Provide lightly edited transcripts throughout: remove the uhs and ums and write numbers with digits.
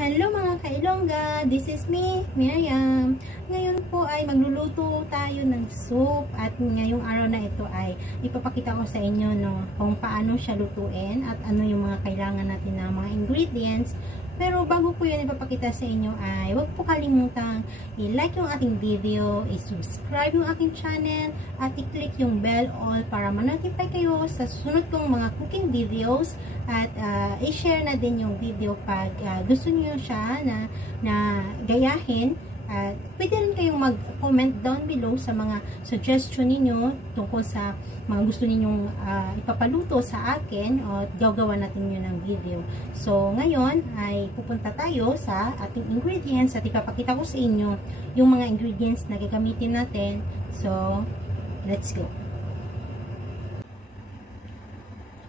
Hello mga kailongga, this is me, Miriam. Ngayon po ay magluluto tayo ng soup at ngayong araw na ito ay ipapakita ko sa inyo kung paano siya lutuin at ano yung mga kailangan natin na mga ingredients. Pero bago po yun ipapakita sa inyo ay huwag po kalimutang i-like yung ating video, i-subscribe yung aking channel at i-click yung bell all para ma-notify kayo sa susunod kong mga cooking videos at i-share na din yung video pag gusto niyo siya na gayahin. At pwede rin kayong mag-comment down below sa mga suggestion ninyo tungkol sa mga gusto ninyong ipapaluto sa akin o gagawa natin yun ng video. So, ngayon ay pupunta tayo sa ating ingredients at ipapakita ko sa inyo yung mga ingredients na gagamitin natin. So, let's go!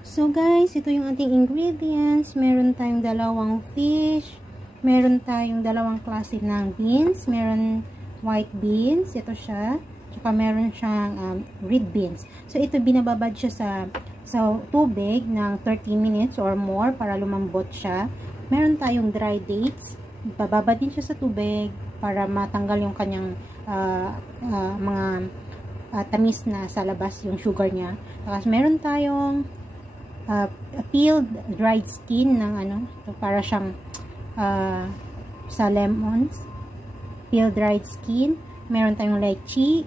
So guys, ito yung ating ingredients. Meron tayong dalawang fish. Meron tayong dalawang klase ng beans. Meron white beans. Ito siya. Tsaka meron siyang red beans. So, ito binababad siya sa tubig ng 30 minutes or more para lumambot siya. Meron tayong dry dates. Bababad din siya sa tubig para matanggal yung kanyang mga tamis na sa labas yung sugar niya. Tapos, meron tayong peeled dried skin ng para siyang sa lemons, peeled dried skin. Meron tayong lychee,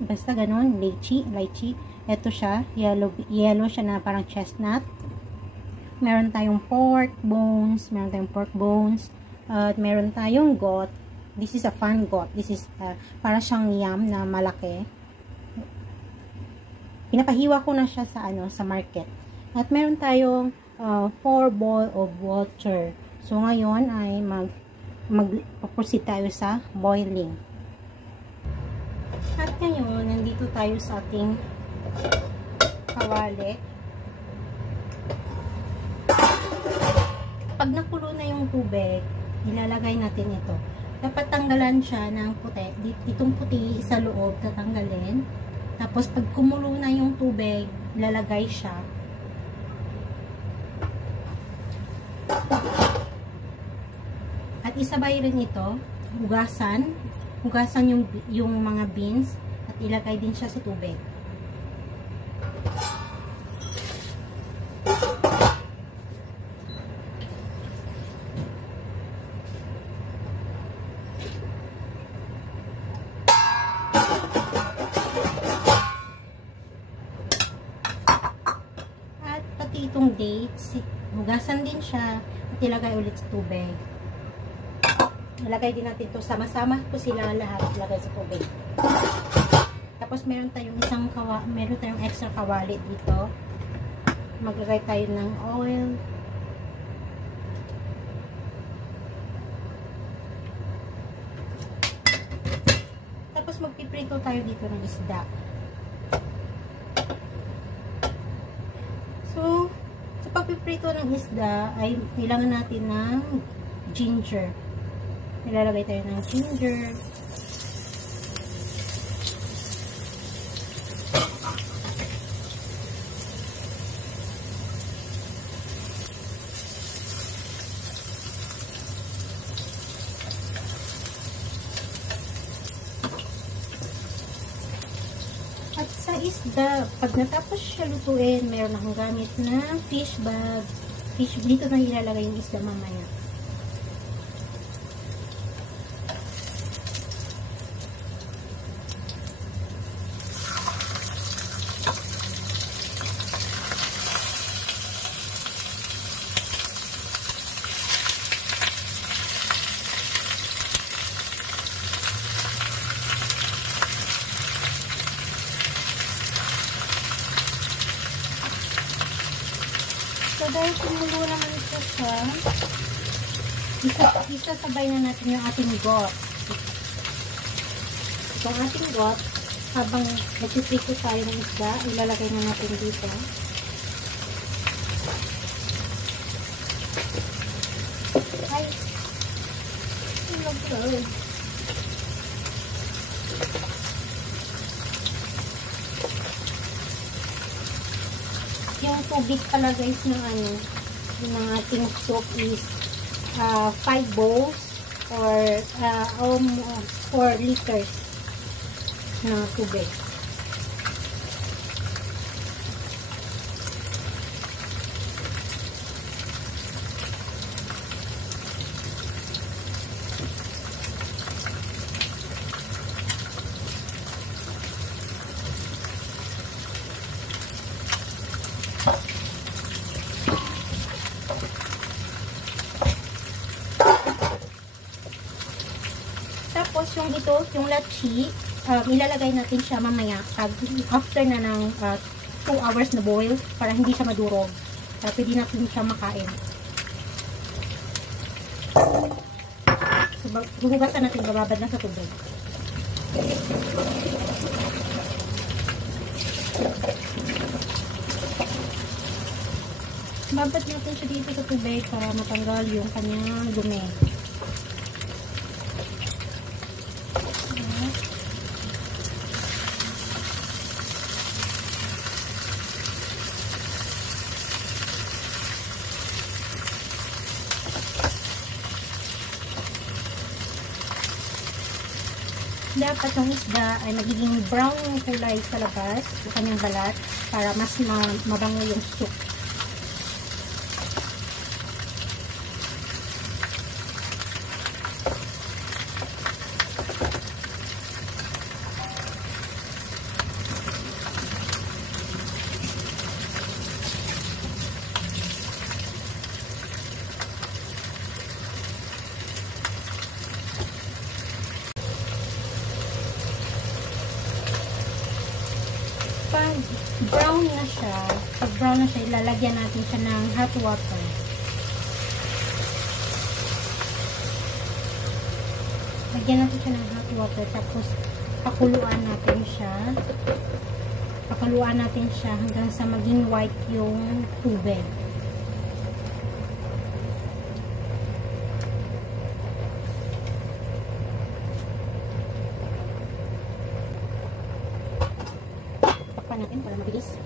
basta ganun, lychee. Ito siya, yellow siya na parang chestnut. Meron tayong pork bones, at meron tayong goat. This is a fun goat. This is para siyang yam na malaki. Pinapahiwa ko na siya sa market. At meron tayong 4 bowl of water. So, ngayon ay mag-proceed tayo sa boiling. At ngayon, nandito tayo sa ating kawali. Pag nakulo na yung tubig, ilalagay natin ito. Dapat tanggalan siya ng puti. Itong puti sa loob, tatanggalin. Tapos, pag kumulo na yung tubig, ilalagay siya. At isabay rin ito, hugasan yung mga beans at ilagay din siya sa tubig. At pati itong dates, hugasan din siya at ilagay ulit sa tubig. Ilagay din natin ito, sama-sama po sila lahat, ilagay sa tubig. Tapos meron tayong extra kawali dito. Maglagay tayo ng oil. Tapos magpiprito tayo dito ng isda. So, sa pagpiprito ng isda ay kailangan natin ng ginger. Ilalagay tayo ng ginger. At sa isda, pag natapos siya lutuin, meron akong gamit na fish bag. Dito na ilalagay yung isda mamaya. So, dahil kumulo naman ito siya, isasabay na natin yung ating goat. Itong ating goat, habang nagpiprito tayo ng isda, ilalagay na natin dito. Ay! Yung tubig pala guys ng ng ating soup is 5 bowls or 4 liters na tubig. Tapos yung ito, yung lachi, ilalagay natin siya mamaya after na ng 2 hours na boil para hindi siya madurog. Pwede natin siya makain. So, huhugasan natin, bababad na sa tubig. Babad natin siya dito sa tubig para matanggal yung kanyang dumi. Dapat yung isda ay magiging brown yung kulay sa labas, yung kanyang balat, para mas mabango yung soup. Pag brown na siya, ilalagyan natin siya ng hot water. Lagyan natin siya ng hot water, tapos pakuluan natin siya hanggang sa maging white yung tubig. Takpan natin para mabilis.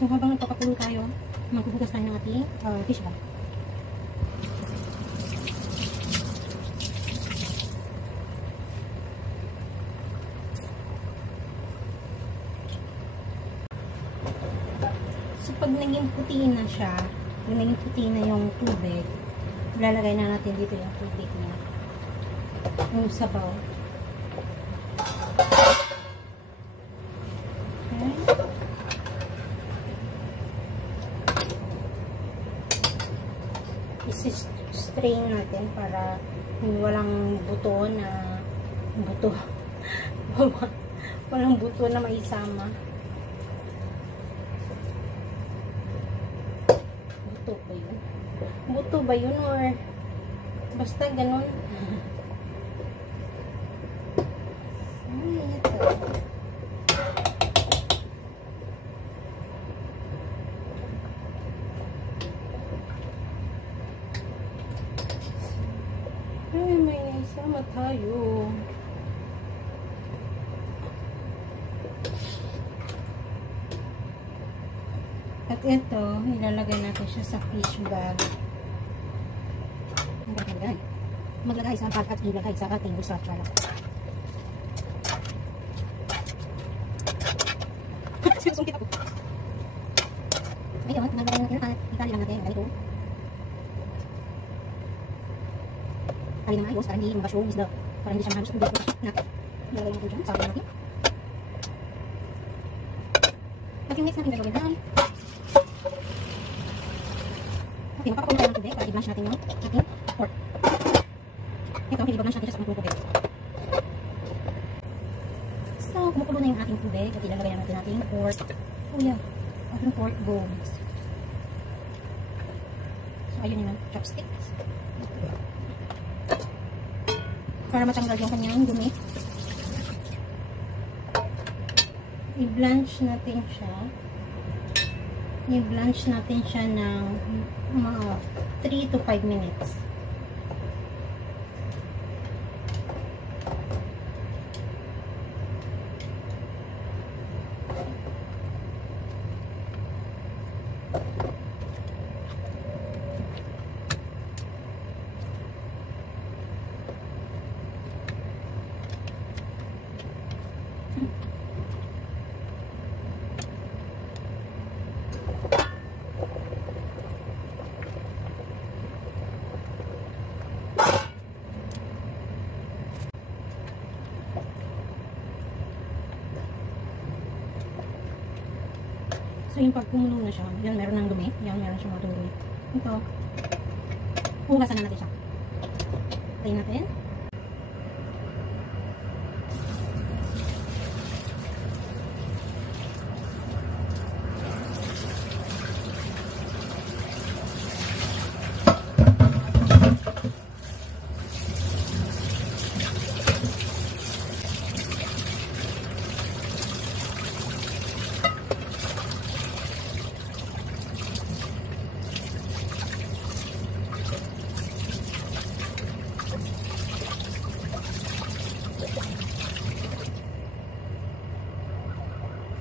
So, habang nagpapakulo tayo, maghuhugas tayo ng ating fish ball. So, pag naging puti na siya, pag naging puti na yung tubig, ilalagay na natin dito yung tubig na yung sabaw. I-strain natin para walang buto na walang buto na maisama. Buto ba yun or basta ganun? Ay, ito. Ay, may isama tayo. At ito, ilalagay natin siya sa fish bag. Maglagay sa bag at ilagay sa ating busatra. Sinusungkit ako. Ayun, nalagay natin at itali lang natin. Ganito. Tali na maayos para hindi mabash yung isda. Para hindi siya mahalos kung dito natin. Nalagay natin dyan. Sabi natin. At yung next natin gagawin ay okay, makapakulo tayo ng tubig para i-blanch natin yung ating pork. Ito, i-blanch natin siya sa tubig. So, kumukulo na yung ating tubig at ilalagay natin ating pork. Oh yeah, ating pork bones. So, ayun yung chopsticks. Para matanggal yung kanyang dumi. I-blanch natin siya. I-blanch natin siya ng mga 3 to 5 minutes. So, yung pag kumulo na siya, yan, meron ng dumi. Yan, meron siya mga dumi. Ito, hugasan na natin siya. Tayin natin.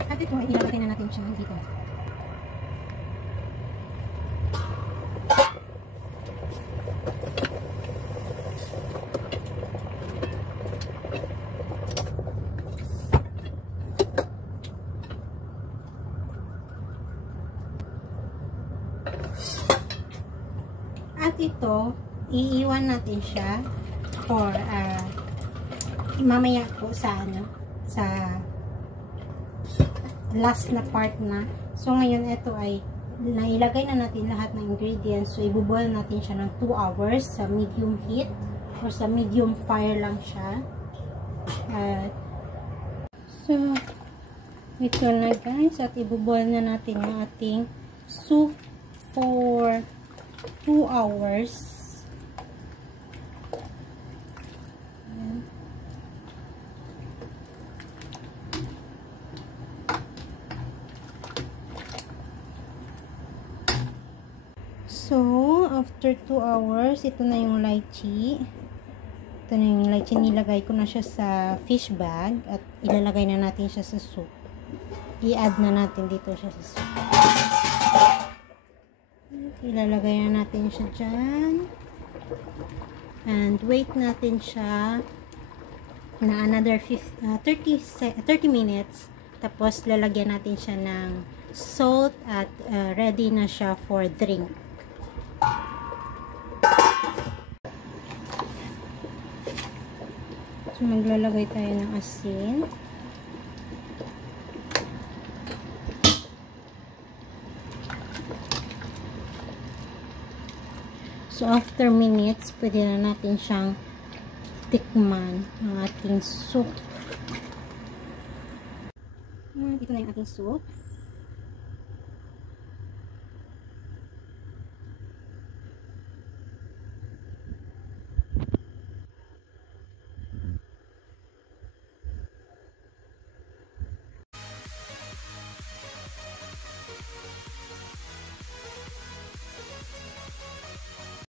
At ito, ilagay na natin siya dito. At ito, iiwan natin siya for mamaya po sa last na part na. So, ngayon, ito ay nailagay na natin lahat ng ingredients. So, ibuboil natin siya ng 2 hours sa medium heat or sa medium fire lang siya. So, ito na guys. At ibuboil na natin yung ating soup for 2 hours. So, after 2 hours, ito na yung lychee. Ito na yung lychee. Nilagay ko na siya sa fish bag at ilalagay na natin siya sa soup. I-add na natin dito siya sa soup. Ilalagay na natin siya dyan. And wait natin siya na another 30 minutes. Tapos, lalagyan natin siya ng salt at ready na siya for drink. So, maglalagay tayo ng asin. So, after minutes, pwede na natin siyang tikman ng ating soup. Ito na yung ating soup.